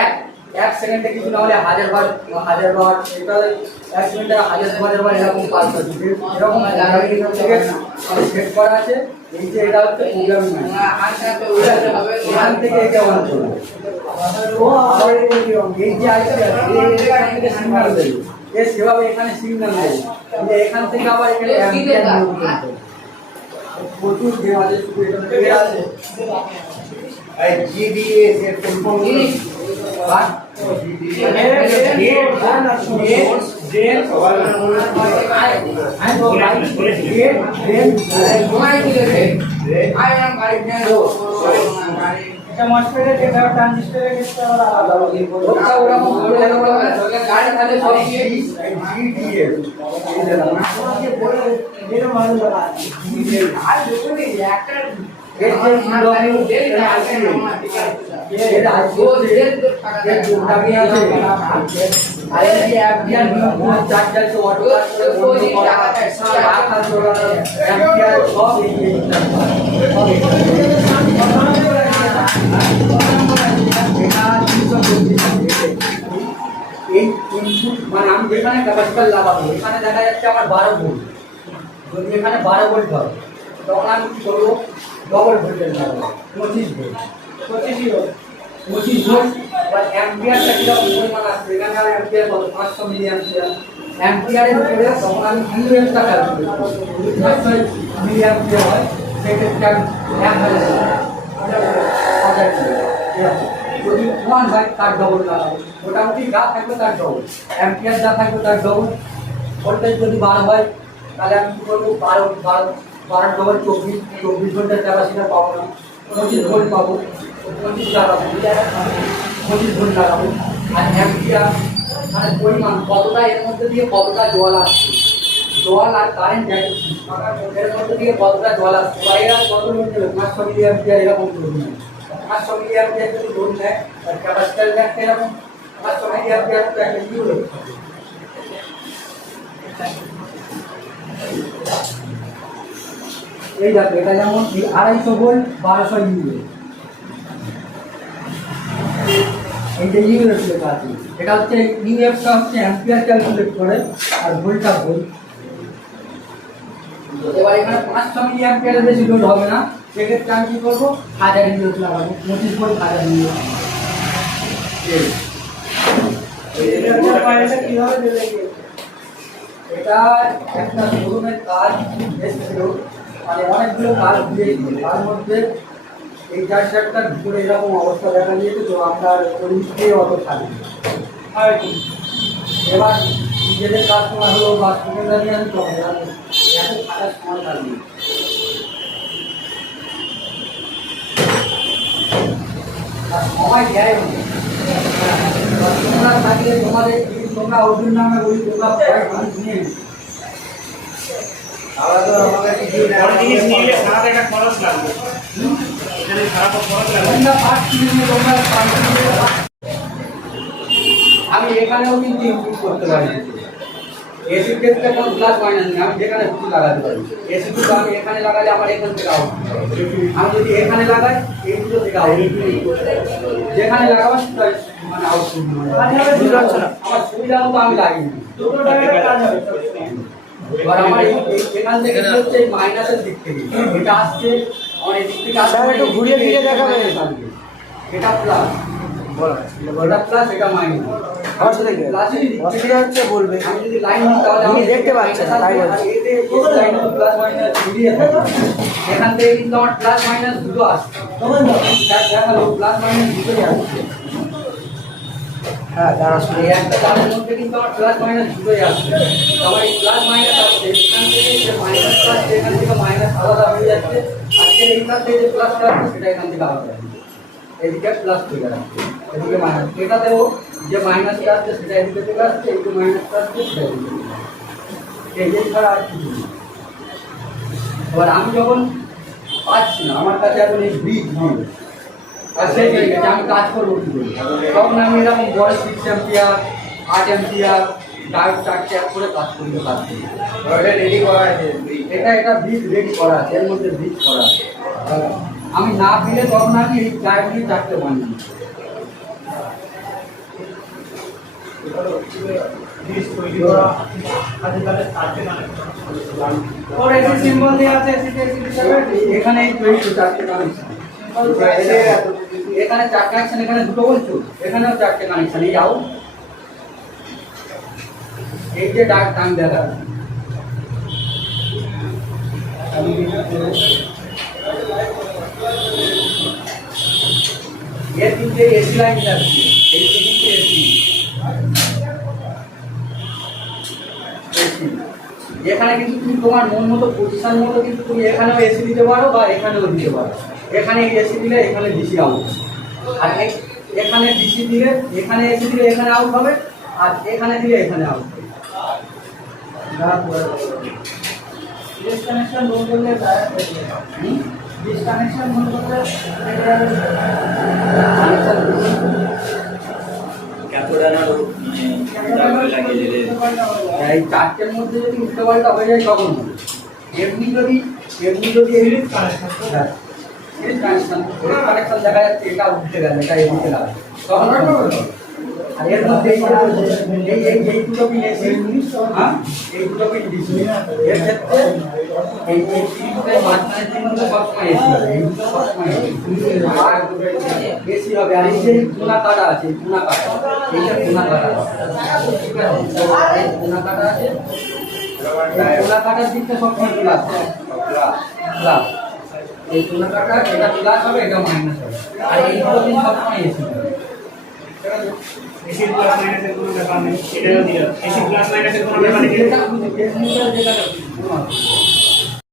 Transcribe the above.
এক এক সেকেন্ডে কিছু না হলে হাজার বার এটা এক সেকেন্ডে হাজার এরকম পাস করছে এরকম সেট করা আছে। এই যে এটা হচ্ছে প্রোগ্রামিং এখান থেকে এটা অন করবে। এই যে এখান থেকে সিগন্যাল দেবে সেভাবে এখানে সিগন্যাল দেবে এখান থেকে আবার এখানে প্রচুর গেম আছে শুধু এটা আছে GDS এর ফুল ফর্ম এটা মসফেটের যেটা ট্রানজিস্টরের ক্ষেত্রে আলাদা ওটা ওরকম গাড়ি তাহলে সব GDS এর মানে লাগা আর দেখুন একটা মানে আমি যেখানে ক্যাপাসিটর লাগাবো এখানে দেখা যাচ্ছে আমার 12 ভোল্ট। যদি এখানে 12 ভোল্ট হয় তখন আমি কি করবো ডবল ভোল্টেজ লাগাবো 25 ভোল্ট 25 ভোল্ট বা অ্যাম্পিয়ারটা কিরকম পরিমাণ আসছে এখানে আর অ্যাম্পিয়ার কত 500 মিলি অ্যাম্পিয়ারের উপরে তখন আমি ইউএমটা ক্যালকুলেট করবো। যদি 500 মিলি অ্যাম্পিয়ার হয় সেক্ষেত্রে আমি 1000 যদি 1 হয় তার ডবল লাগাবো। মোটামুটি যা থাকবে তার ডবল অ্যাম্পিয়ার যা থাকবে তার ডবল। ভোল্টেজ যদি 12 হয় তাহলে আমি কী করবো 12 ডবল 24 ভোল্টের ক্যাপাসিটার পাবো না 25 ভোল্ট পাবো 25 লাগাবো 25 ভোল্ট লাগাবো। আর অ্যাম্পিয়ার মানে পরিমাণ কতটা এর মধ্যে দিয়ে কতটা জল আসছে জল আর কারেন্ট এর মধ্যে দিয়ে কতটা জল আসছে বা এরা কত লোড দেবে 500 মিলি অ্যাম্পিয়ার এরকম লোড নেয় 500 মিলি অ্যাম্পিয়ার যদি লোড নেয় আর ক্যাপাসিটার একটা এরকম 500 মিলি অ্যাম্পিয়ার তো একটা ইউ লোড এই দেখো এটা যেমন 250 ভোল্ট 1200 ইউ এই যে ইউএফ লেখা আছে এটা হচ্ছে ইউএফটা হচ্ছে অ্যাম্পিয়ার ক্যালকুলেট করে আর ভোল্টটা ভোল্ট। এবার এখানে 500 মিলি অ্যাম্পিয়ারের বেশি লোড হবে না সেক্ষেত্রে আমি কি করবো 1000 ইউএফ লাগাবো 25 ভোল্ট 1000 ইউএফ। এটা একটা শোরুমের কাজ এসেছিল মানে অনেকগুলো কাজ দিয়েছিল তার মধ্যে এই চার্জারটার ভিতরে এরকম অবস্থা দেখা দিয়েছে তো আমরা লিখতে অত থাকি। এবার নিজেদের কাস্টমার হলো বা সেকেন্ডারি আমি তো এত থাকার সময় থাকবে সময় দেয় তোমরা থাকলে তোমাদের তোমরা অর্জুন নামে বলি তোমরা নিয়ে আমি এখানেও কিন্তু ইনপুট করতে পারি এসির ক্ষেত্রে কোনো প্লাস মাইনাস নেই আমি যেখানে খুশি লাগাতে পারি। এসি দুটো আমি এখানে লাগালে আমার এখান থেকে আউট আমি যদি এখানে লাগাই এই দুটো থেকে আউট যেখানে লাগাবো মানে আউটপুট আমার সুবিধা মতো আমি লাগিয়ে এবার আমার এখান থেকে হচ্ছে মাইনাসের দিক থেকে এটা আসছে আমার এই দিক থেকে আসছে একটু ঘুরিয়ে ফিরে দেখাবে এটা প্লাস এটা প্লাস এটা মাইনাস আমার সাথে প্লাসের অসুবিধা হচ্ছে বলবে আমি যদি লাইন নিই তাহলে আমি দেখতে পাচ্ছি না তাই বলছি এই লাইন প্লাস মাইনাস ঘুরিয়ে থাকে এখান থেকে কিন্তু আমার প্লাস মাইনাস দুটো আসছে তখন দেখালো প্লাস মাইনাস দুটোই আসছে। হ্যাঁ তার আসলে একটা তারের মধ্যে কিন্তু আমার প্লাস মাইনাস দুটোই আসছে আমার এই প্লাস মাইনাস আসছে এখান থেকে যে মাইনাস আসছে এখান থেকে মাইনাস আলাদা হয়ে যাচ্ছে আজকে এইখান থেকে যে প্লাসটা আসছে সেটা এখান থেকে আলাদা এদিকে প্লাস চলে আসছে এদিকে মাইনাস এটাতেও যে মাইনাসটা আসছে সেটা এদিকে চলে আসছে এদিকে মাইনাসটা আসছে সেটা এদিকে এই যে ছাড়া আর কিছু নেই। এবার আমি যখন পাচ্ছি না আমার কাছে এখন এই ব্রিজ নেই আর সেই জায়গায় আমি কাজ করবো কি করি তখন আমি এরকম বড় 6 অ্যাম্পিয়ার 8 অ্যাম্পিয়ার ডায়োড 4টে এক করে কাজ করি রেডি করা আছে এটা ব্রিজ রেডি করা আছে এর মধ্যে ব্রিজ করা আছে আমি না পেলে তখন আমি এই চারগুলি চারটে বানিয়ে এখানে চারটে কানেকশন, এখানে চারটে কানেকশন, এখানে দুটো বলছো, এখানেও চারটে কানেকশন। এই যাও, এই যে ডাক টান দেখা এর তিনটে এসি লাইন যাচ্ছে, এই তিনটে এসি। এখানে কিন্তু তুমি তোমার মন মতো পজিশন মতো কিন্তু তুমি এখানেও এসি দিতে পারো বা এখানেও দিতে পারো। এখানে এসি দিলে এখানে ডিসি আউট, আর এখানে ডিসি দিলে এখানে এসি দিলে এখানে আউট হবে, আর এখানে দিলে এখানে আউট হবে। ডিসকানেকশন বন্ধ করলে ডিসকানেকশন বন্ধ করলে এই চারটের মধ্যে যদি উল্টো পাল্টা হয়ে যায় তখন এমনি যদি কানেকশন দেখা যাচ্ছে এটা উঠতে গেল, এটা এমনিতে গেল তখন আর এর মধ্যে এই দুটো পিন এসে হ্যাঁ এই দুটো পিন দিচ্ছি। এর ক্ষেত্রে এই পিনটার মাঝখানে কিন্তু সবসময় এসি হবে, এই দুটো সবসময় এসি হবে। আর এই যে কোনা কাটা আছে, কোনা কাটা, এইটা কোনা কাটা, ঠিক আছে? এই কোনা কাটা আছে, কোনা কাটার দিকটা সবসময় প্লাস প্লাস, এই কোনা কাটা এটা প্লাস হবে, এটা মাইনাস হবে। আর এই দুটো পিন সবসময় এসি হবে। এসি প্লাস মাইনাসের কোনো ব্যাপার নেই, এটাও দিও। এসি প্লাস মাইনাসের কোনো ব্যাপার নেই।